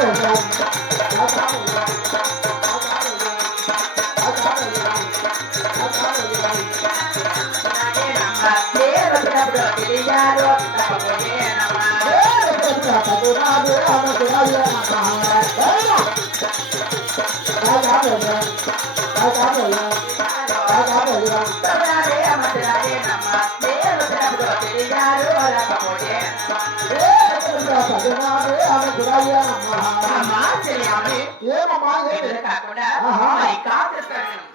Yeah. ఏమమ్మా ఏమి కాకుండా ఆహా. మరి కాదు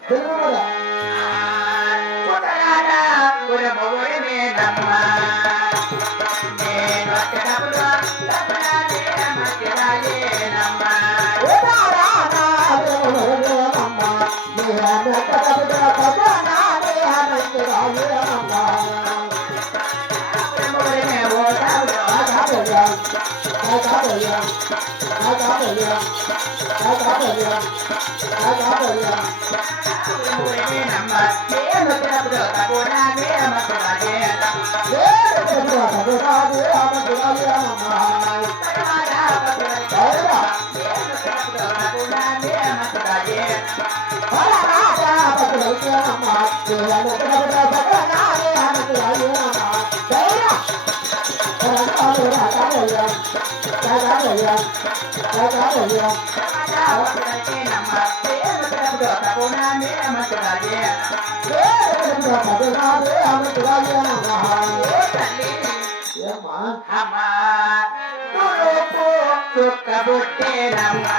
తెలుగు కుటరాడా 来打本呀，来打本呀，来打本呀，来打本呀。కురమోడి నేను వచ్చేటప్పుడు తప్పనాదే మధ్యరాయేనమ్మా నేను వచ్చేటప్పుడు తప్పునానే మంచిరాయేనమ్మా పుట్టేనమ్మా నేను వచ్చేటప్పుడు తప్పునానే మంచిరాయేనమ్మా తల్లి అమ్మా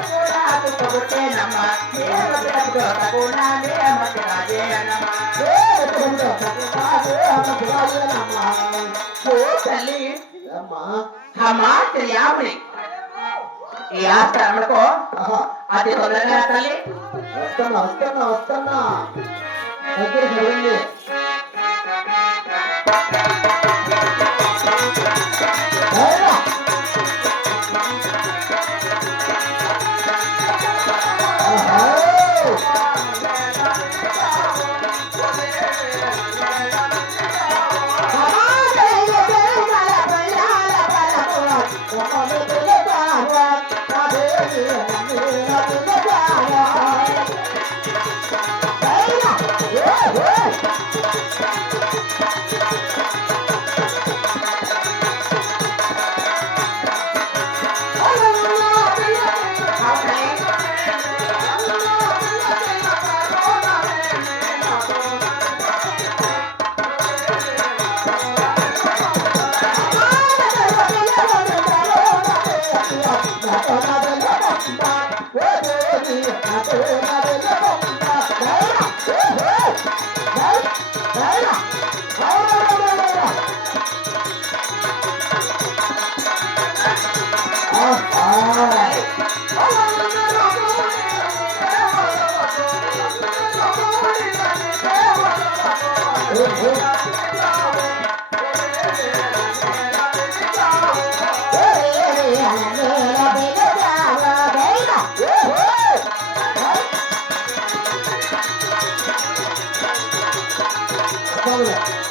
తెలియాలి ఈ ఆశ్రమకు అది తొందరగా తల్లి వస్తున్నా వస్తున్నా వస్తున్నా చూడండి Yeah. అమ్మా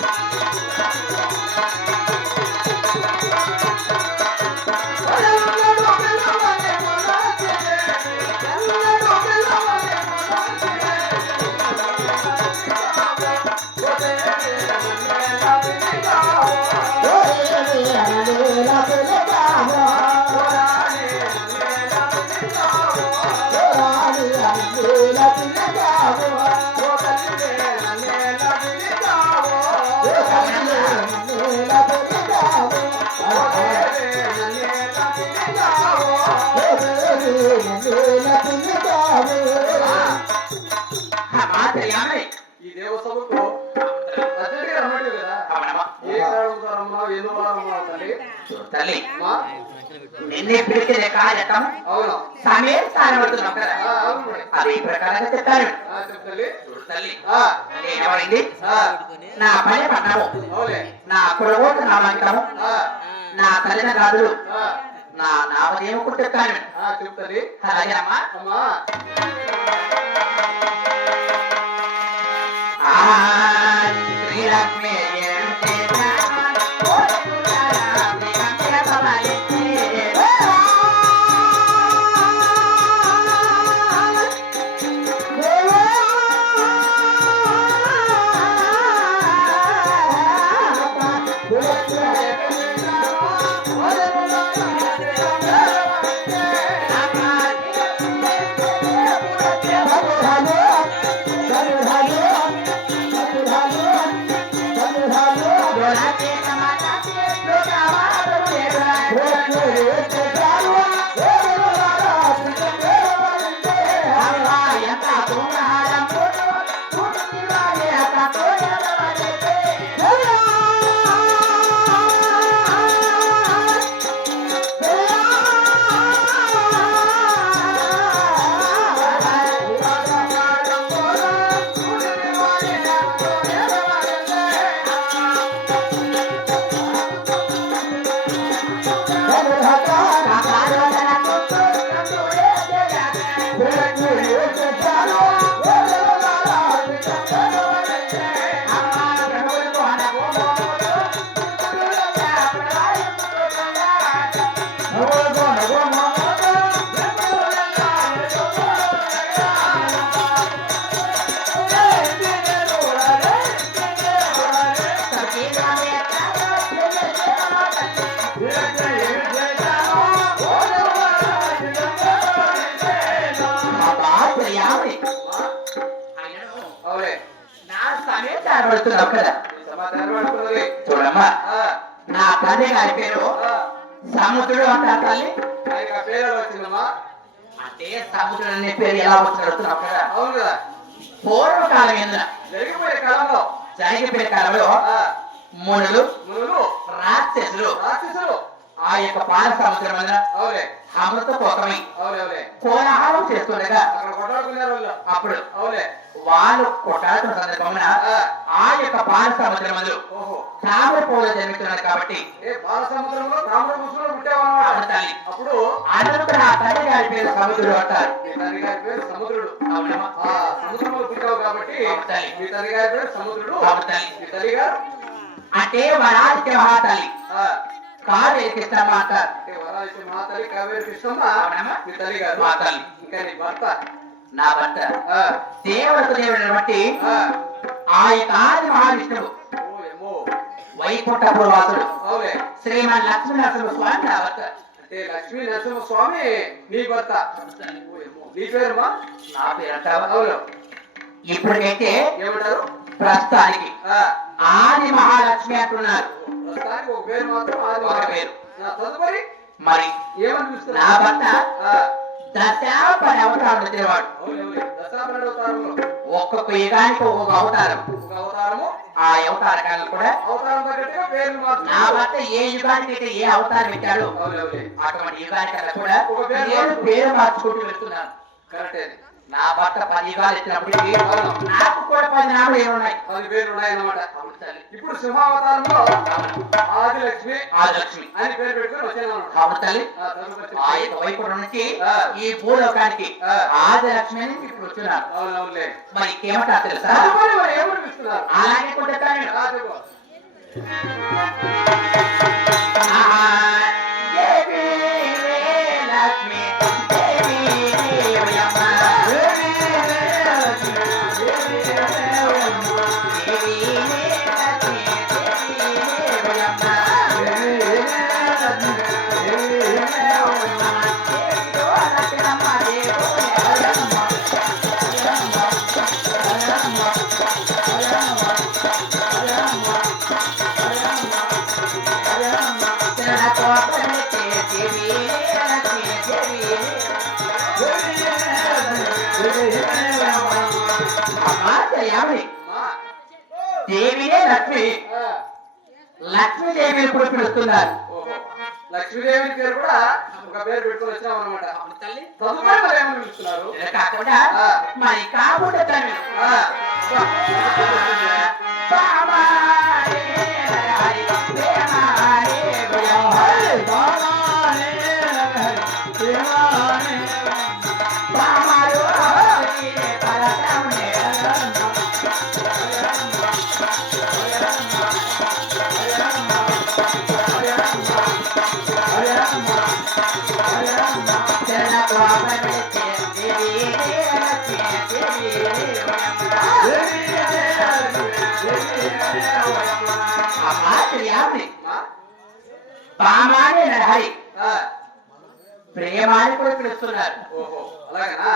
నిన్నే పిలిచిన అవును. సమయ స్థానం పడుతున్నాం కదా. అది ప్రకారంగా ఆ, నేనేమైంది నా పని అవులే నా కులగోటు నా ఆ, నా నామదేవం కూడా చెప్తాను అలాగే అమ్మా. అమ్మా. ఆ. అవులే నా సమయం పడుతున్నావు కదా చూడమ్మా నా తండ్రి గారి పేరు సముద్రుడు అంటారు తల్లి. అంటే సముద్రుడు అనే పేరు ఎలా అడుగుతున్నావు కదా. అవును కదా. పూర్వకాలం ఏంద్ర జరిగిపోయే కాలంలో. జరిగిపోయే మునులు రాక్షసులు. రాక్షసులు. ఆ యొక్క పాల అవులే అమృత కోసమై కోలాహలం చేస్తుండగా అప్పుడు అవులే వాళ్ళు కొట్టాడుతున్న సందర్భమున ఆ, యొక్క పాల సముద్రం మందు ఓహో. తామర పూలు జరుగుతున్నారు కాబట్టి తల్లి. అప్పుడు నా తండ్రి గారి పేరు సముద్రుడు అంటారు. సముద్రుడు. సముద్రంలో పుట్టావు కాబట్టి తల్లి. గారి పేరు సముద్రుడు. తల్లి. తల్లి అంటే వరాదిత్య మహాతల్లి. ఆ, కావేరి కృష్ణమ్మ అంటారు అంటే వరాలిచ్చే మా తల్లి కావేరి కృష్ణమ్మ? అవునమ్మా. మీ తల్లి గారు మా తల్లి. ఇంకా నీ భర్త? నా భర్త. ఆ, దేవతకు దేవుడిని బట్టి ఆ, యొక్క ఆది మహావిష్ణువు. వైకుంఠపుర వాసుడు శ్రీమన్ లక్ష్మీ నరసింహ స్వామి నా భర్త. అంటే లక్ష్మీ నరసింహ స్వామి నీ భర్త నీ పేరుమా నా పేరు అంటావా ఇప్పటికైతే ఏమంటారు? ప్రస్తుతానికి ఆ, ఆది మహాలక్ష్మి అంటున్నారు. ప్రస్తుతానికి ఒక పేరు మాత్రం ఆది ఒక పేరు. నా తదుపరి మరి? ఏమని నా పిలుస్తున్నారు భర్త ఆ, దశాపని అవతారం వచ్చేవాడు అవతారంలో. ఒక్కొక్క యుగానికి ఒక్కొక్క అవతారం. అవతారము. ఆ అవతార కాలం కూడా అవతారం నా భర్త ఏ యుగానికి అయితే ఏ అవతారం ఇచ్చాడు అటువంటి యుగానికల్లా కూడా. పేరు మార్చుకుంటూ వెళ్తున్నాను. కరెక్టే. నా భర్త పది యుగాలు ఇచ్చినప్పటికీ అవును. నాకు కూడా పది నాలుగు ఏమున్నాయి పది పేర్లు ఉన్నాయన్నమాట. ఇప్పుడు సింహావతారంలో అవును. ఆది లక్ష్మి ఆదిలక్ష్మి అని పేరు పెట్టుకొని వచ్చాను నుంచి. ఈ భూలోకానికి. ఆదిలక్ష్మి అని ఇప్పుడు వచ్చినారు మరి ఏమంటారు తెలుసా అలాగే కూడా దేవినే లక్ష్మి. లక్ష్మీదేవి ఇప్పుడు పిలుస్తున్నారు? లక్ష్మీదేవి పేరు కూడా ఒక పేరు పెట్టుకొని అనమాట తల్లి. తదుపరి ఏమని పిలుస్తున్నారు? కాకుండా. మరి తల్లి అమ్మా తెలియాలి హరి ఆ, ప్రేమాని కూడా పిలుస్తున్నారు ఓహో అలాగనా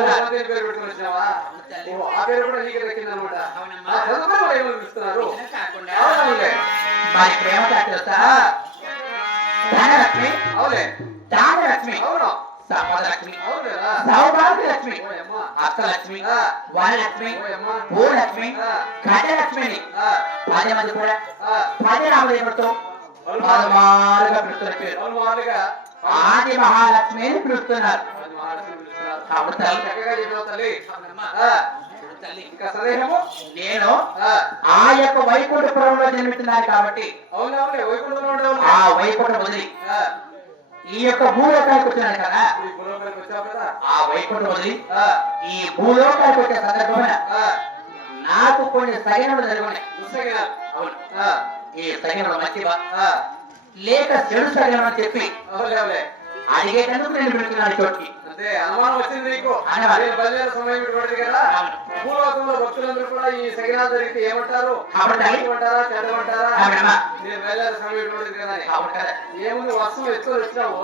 వచ్చినావా ఓ, ఆ పేరు కూడా నీకే దక్కిందనమాట అవునమ్మా. ఆ, తదుపరి మరి పిలుస్తున్నారు ప్రేమ తెలుసా ఆ, ధనలక్ష్మి అవులే దానలక్ష్మి అవును. సంపదలక్ష్మి అవునేరా. సౌభాగ్యలక్ష్మి ఓయమ్మా. అష్టలక్ష్మి. వరలక్ష్మి భూలక్ష్మి ఆ, పది మంది కూడా పది రామదేవుడితో పదమారుగా పిలుస్తున్న పేరు. అవును మామూలుగా ఆది మహాలక్ష్మి అని పిలుస్తున్నారు. పిలుస్తున్నారు. అవును తల్లి. సందేహము? నేను ఆ, యొక్క వైకుంఠపురంలో జన్మిస్తున్నాను కాబట్టి అవునవునులే వైకుంఠంలో ఉండేవాళ్ళు ఆ వైకుంఠం వదిలి. ఈ యొక్క భూలోకానికి వచ్చినాను కదా. ఆ వైకుంఠం వదిలి. ఆ, ఈ భూలోకానికి వచ్చే సందర్భమైన నాకు కొన్ని సగనములు జరుగున్నాయి. దుస్సగినారు. అవును. ఆ, ఈ సగనములు మంచివా ఆ, లేక చెడు సగనం అని చెప్పి. అడిగేటందుకు నేను పెడుతున్నాను చోటుకి. అనుమానం వచ్చింది నీకు? సమయం ఇటువంటిది కదా. భూలోకంలో భక్తులందరూ కూడా ఈ సగినాలు జరిగితే ఏమంటారు. మంచిమంటారా చెడ్డమంటారా. నేను బయలుదేరే సమయం ఇటువంటిది కదా ఏముంది వర్షం ఎక్కువ వచ్చినావు?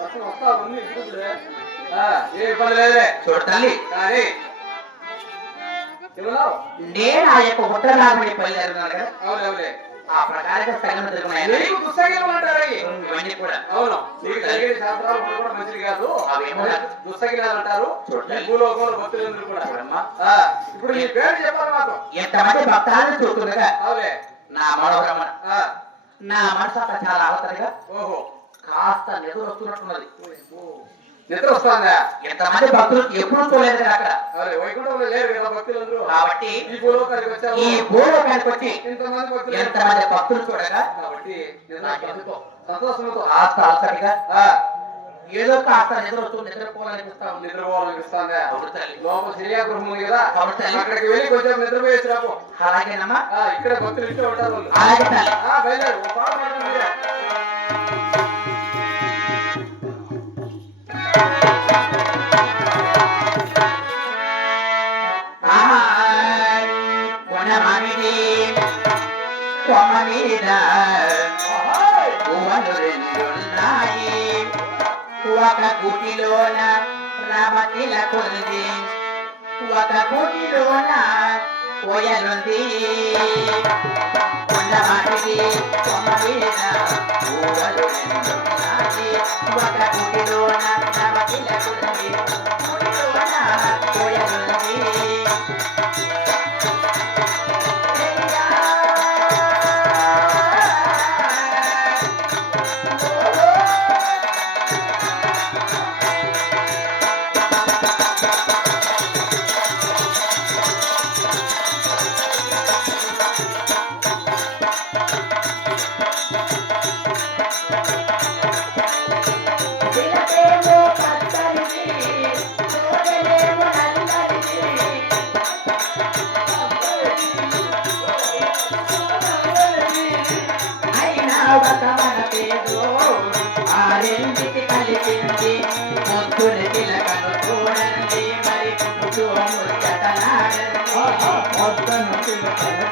వర్షం వస్తా ఉంది ఏ ఇబ్బంది లేదులే. చూడు తల్లి. కానీ నేను ఆ యొక్క ఉత్తరాగమని బయలుదేరున్నాను కదా. అవును అవునులే. ఆ ప్రకారంగా అంటారు. ఇవన్నీ కూడా. అవును. నీకు శాస్త్రాలు ఇప్పుడు కూడా మంచిది కాదు. అవేమో దుస్సగిలాలు అంటారు? చూడండి. ఈ భూలోకంలో భక్తులందరూ కూడా. చూడమ్మా. ఆ, ఇప్పుడు నీ పేరు చెప్పాలి నాకు ఎంతమంది భక్తాలను చూస్తుండగా? అవులే నా మనోరమణ నా మనసు అంతా చాలా అవతరిగా ఓహో. కాస్త నిద్ర వస్తున్నట్టున్నది. నిద్ర వస్తుందా ఎంతమంది భక్తులు ఎప్పుడు కదా అక్కడ. అరే వైకుంఠంలో లేరు కదా భక్తులందరూ. కాబట్టి ఈ భూలోకానికి వచ్చావు ఈ భూలోకానికి వచ్చి భక్తులు. ఎంతమంది భక్తులు చూడగా కాబట్టి సంతోషంతో ఆ, ఏదో కాస్త నిద్ర నిద్రపోవాలనిపిస్తా నిద్రపోవాలనిపిస్తుందా? ఉంది కదా. అవును తల్లి. అక్కడికి వెళ్ళి కొంచెం నిద్రపోయేసి రాపో. అలాగేనమ్మా. ఇక్కడ భక్తులు ఉంటారు అలాగే ఒక గుటిలోన రమతిల కొలిది ఒక గుటిలోన కోయలుంది కొండమాటిది కొమ్మ మీద పువ్వులు రెండున్నాయి ఒక గుటిలోన